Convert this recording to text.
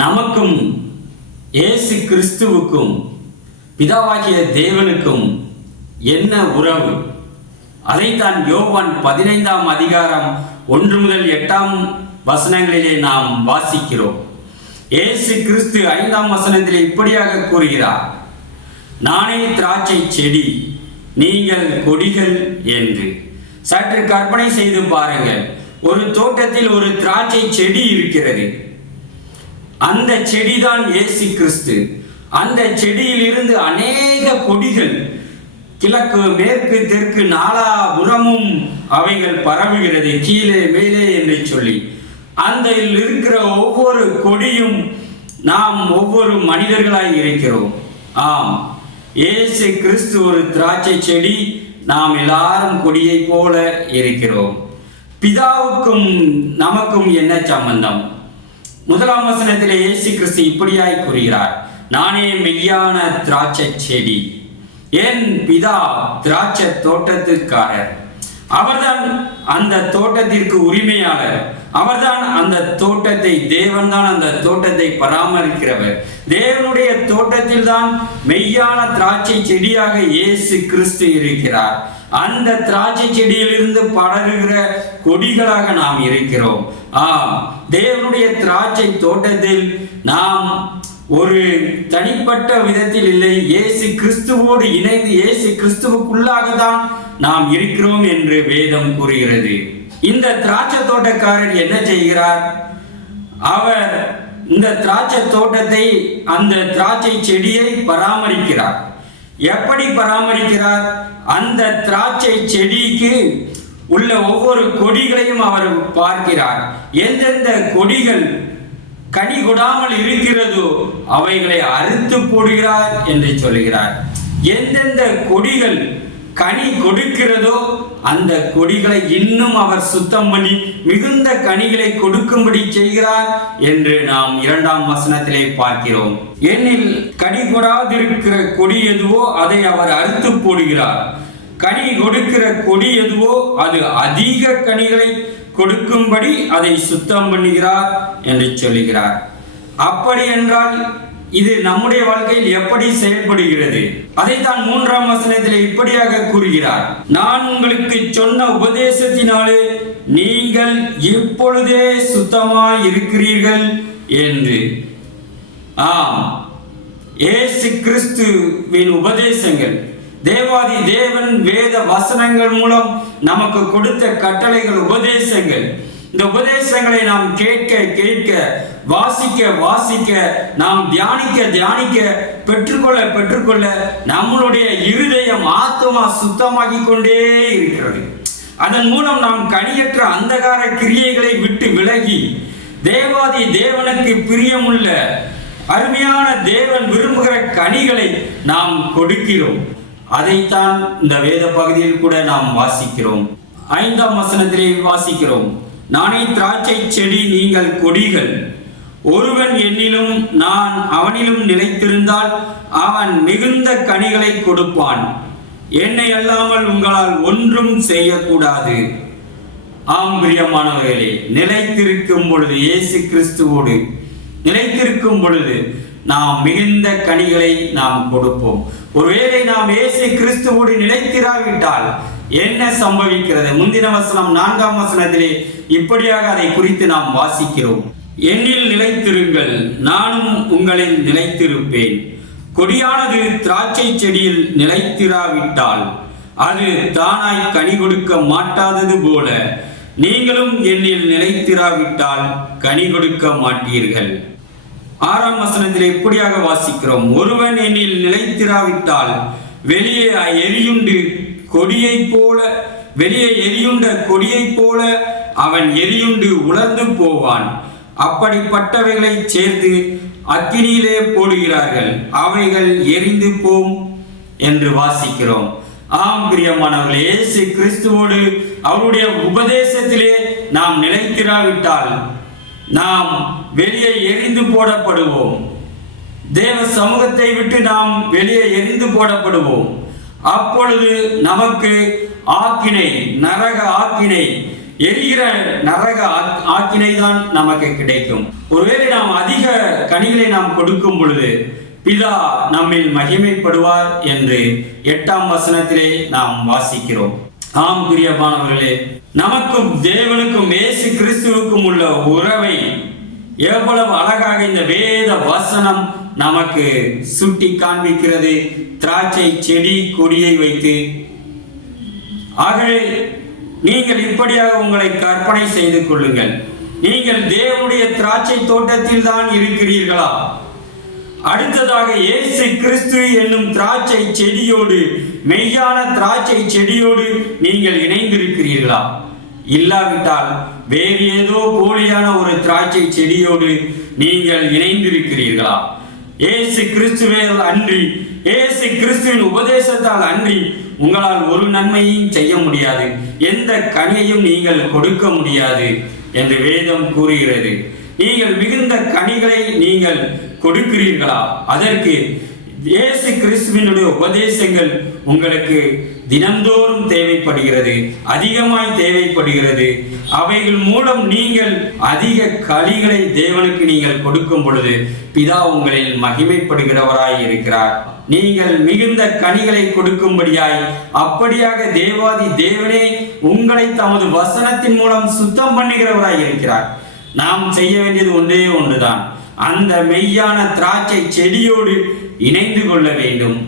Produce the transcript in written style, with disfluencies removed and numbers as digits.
நமக்கும் இயேசு கிறிஸ்துவுக்கும் பிதாவாகிய தேவனுக்கும் என்ன உறவு? அதைத்தான் யோவான் 15ஆம் அதிகாரம் 1 முதல் 8ஆம் வசனங்களிலே நாம் வாசிக்கிறோம். இயேசு கிறிஸ்து 5ஆம் வசனத்திலே இப்படியாக கூறுகிறார், நானே திராட்சை செடி, நீங்கள் கொடிகள் என்று. சற்று கற்பனை செய்து பாருங்கள். ஒரு தோட்டத்தில் ஒரு திராட்சை செடி இருக்கிறது. அந்த செடிதான் இயேசு கிறிஸ்து. அந்த செடியில் இருந்து அநேக கொடிகள் கிழக்கு மேற்கு தெற்கு நாலாபுறமும் அவைகள் பரவுகிறது, கீழே மேலே என்று சொல்லி. அந்த இருக்கிற ஒவ்வொரு கொடியும் நாம் ஒவ்வொரு மனிதர்களாய் இருக்கிறோம். ஆம், இயேசு கிறிஸ்து ஒரு திராட்சை செடி, நாம் எல்லாரும் கொடியை போல இருக்கிறோம். பிதாவுக்கும் நமக்கும் என்ன சம்பந்தம்? 1ஆம் வசனத்திலே இயேசு கிறிஸ்து இப்படியாய் கூறுகிறார், நானே மெய்யான திராட்சை செடி, என் பிதா திராட்சை தோட்டத்துக்காரர். அவர்தான் அந்த தோட்டத்திற்கு உரிமையாளர். அவர்தான் அந்த தோட்டத்தை, தேவன் தான் அந்த தோட்டத்தை பராமரிக்கிறவர். தேவனுடைய தோட்டத்தில் தான் மெய்யான திராட்சை செடியாக இயேசு கிறிஸ்து இருக்கிறார். அந்த திராட்சை செடியிலிருந்து படருகிற கொடிகளாக நாம் இருக்கிறோம். தேவனுடைய திராட்சை தோட்டத்தில் நாம் ஒரு தனிப்பட்ட விதத்தில் இல்லை, இயேசு கிறிஸ்துவோடு இணைந்து இயேசு கிறிஸ்துவுக்குள்ளாக தான் நாம் இருக்கிறோம் என்று வேதம் கூறுகிறது. இந்த திராட்சை தோட்டக்காரர் என்ன செய்கிறார்? அவர் இந்த திராட்சை தோட்டத்தை, அந்த திராட்சை செடியை பராமரிக்கிறார். எப்படி பராமரிக்கிறார்? அந்த திராட்சை செடிக்கு உள்ள ஒவ்வொரு கொடிகளையும் அவர் பார்க்கிறார். எந்தெந்த கொடிகள் கனி கொடாமல் இருக்கிறதோ அவைகளை அறுத்து போடுகிறார் என்று சொல்கிறார். எந்தெந்த கொடிகள் கனி கொடுக்கிறதோ அந்த கொடிகளை இன்னும் அவர் சுத்தம் பண்ணி மிகுந்த கனிகளை கொடுக்கும்படி செய்கிறார் என்று நாம் 2ஆம் வசனத்திலே பார்க்கிறோம். என்னில் கனி கொடாதிருக்கிற கொடி எதுவோ அதை அவர் அறுத்து போடுகிறார். கனி கொடுக்கிற கொடி எதுவோ அது அதிக கனிகளை கொடுக்கும்படி அதை சுத்தம் பண்ணுகிறார் என்று சொல்லுகிறார். அப்படி என்றால் இது நம்முடைய வாழ்க்கையில் எப்படி செயல்படுகிறது? அதைத்தான் 3ஆம் வசனத்தில் இப்படியாக கூறுகிறார், நான் உங்களுக்கு சொன்ன உபதேசத்தினாலே நீங்கள் இப்பொழுதே சுத்தமாய் இருக்கிறீர்கள் என்று. இயேசு கிறிஸ்துவின் உபதேசங்கள், தேவாதி தேவன் வேத வசனங்கள் மூலம் நமக்கு கொடுத்த கட்டளைகள், உபதேசங்கள். இந்த உபதேசங்களை நாம் கேட்க கேட்க, வாசிக்க வாசிக்க, நாம் தியானிக்க தியானிக்க, பெற்றுக்கொள்ள நம்மளுடைய இருதயம், ஆத்மா சுத்தமாகி கொண்டே இருக்கிறது. அதன் மூலம் நாம் கனியற்ற அந்தகார கிரியைகளை விட்டு விலகி தேவாதி தேவனுக்கு பிரியமுள்ள அருமையான தேவன் விரும்புகிற கனிகளை நாம் கொடுக்கிறோம். அதைத்தான் இந்த வேத பகுதியில் கூட நாம் வாசிக்கிறோம். 5ஆம் வசனத்திலே வாசிக்கிறோம், நானே திராட்சை செடி, நீங்கள் கொடிகள். ஒருவன் என்னிலும் நான் அவனிலும் நிலைத்திருந்தால் அவன் மிகுந்த கனிகளை கொடுப்பான். என்னை அல்லாமல் உங்களால் ஒன்றும் செய்யக்கூடாது. பிரியமானவர்களே, நிலைத்திருக்கும் பொழுது, இயேசு கிறிஸ்துவோடு நிலைத்திருக்கும் பொழுது நாம் மிகுந்த கனிகளை நாம் கொடுப்போம். ஒருவேளை நாம் இயேசு கிறிஸ்துவோடு நிலைத்திராவிட்டால் என்ன சம்பவிக்கிறது? முந்தின வசனம் 4ஆம் வசனத்திலே இப்படியாக அதை குறித்து நாம் வாசிக்கிறோம், என்னில் நிலைத்திருங்கள், நானும் உங்களில் நிலைத்திருப்பேன். கொடியானது திராட்சை செடியில் நிலைத்திராவிட்டால் அது தானாய் கனி கொடுக்க மாட்டாதது போல நீங்களும் என்னில் நிலைத்திராவிட்டால் கனி கொடுக்க மாட்டீர்கள். 6ஆம் வசனத்தில் இப்படியாக வாசிக்கிறோம், ஒருவன் என்னில் நிலைத்திராவிட்டால் வெளியே எரியுண்ட கொடியை போல அவன் எரியுண்டு உலர்ந்து போவான். அப்படிப்பட்டவைகளை சேர்த்து அக்கினியிலே போடுகிறார்கள், அவைகள் எரிந்து போம் என்று வாசிக்கிறோம். பிரியமானவர்களே, இயேசு கிறிஸ்துவோடு அவருடைய உபதேசத்திலே நாம் நிலைத்திராவிட்டால் நாம் வெளியே எரிந்து போடப்படுவோம். தேவ சமூகத்தை விட்டு நாம் வெளியே எரிந்து போடப்படுவோம். அப்பொழுது நமக்கு ஆக்கினை, நரக ஆக்கினை எரிகிற நரக ஆக்கினை தான் நமக்கு கிடைக்கும். ஒருவேளை நாம் அதிக கனிகளை நாம் கொடுக்கும் பொழுது பிதா நம்மில் மகிமைப்படுவார் என்று 8ஆம் வசனத்திலே நாம் வாசிக்கிறோம். ஆம் பிரியமானவர்களே, நமக்கும் தேவனுக்கும் இயேசு கிறிஸ்துவுக்கும் உள்ள உறவை எவ்வளவு அழகாக இந்த வேத வசனம் நமக்கு சுட்டி காண்பிக்கிறது. திராட்சை செடி கொடியை வைத்து. ஆகவே நீங்கள் இப்படியாக உங்களை கற்பனை செய்து கொள்ளுங்கள். நீங்கள் தேவனுடைய திராட்சை தோட்டத்தில் தான் இருக்கிறீர்களா? அடுத்ததாக இயேசு கிறிஸ்து என்னும் திராட்சை செடியோடு, மெய்யான திராட்சை செடியோடு நீங்கள் இணைந்திருக்கிறீர்களா? இல்லாவிட்டால் வேறு ஏதோ போலியான ஒரு திராட்சை செடியோடு நீங்கள் இணைந்திருக்கிறீர்களா? இயேசு கிறிஸ்துவால் அன்றி, இயேசு கிறிஸ்துவின் உபதேசத்தால் அன்றி உங்களால் ஒரு நன்மையும் செய்ய முடியாது, எந்த கனியையும் நீங்கள் கொடுக்க முடியாது என்று வேதம் கூறுகிறது. நீங்கள் மிகுந்த கனிகளை நீங்கள் கொடுக்கிறீர்களா? அதற்கு இயேசு கிறிஸ்துவினுடைய உபதேசங்கள் உங்களுக்கு தினந்தோறும் தேவைப்படுகிறது, அதிகமாய் தேவைப்படுகிறது. அவைகள் மூலம் நீங்கள் அதிக கனிகளை தேவனுக்கு நீங்கள் கொடுக்கும் பொழுது பிதா உங்களில் மகிமைப்படுகிறவராய் இருக்கிறார். நீங்கள் மிகுந்த கனிகளை கொடுக்கும்படியாய் அப்படியாக தேவாதி தேவனே உங்களை தமது வசனத்தின் மூலம் சுத்தம் பண்ணுகிறவராய் இருக்கிறார். நாம் செய்ய வேண்டியது ஒன்றே ஒன்றுதான், அந்த மெய்யான திராட்சை செடியோடு இணைந்து கொள்ள வேண்டும்.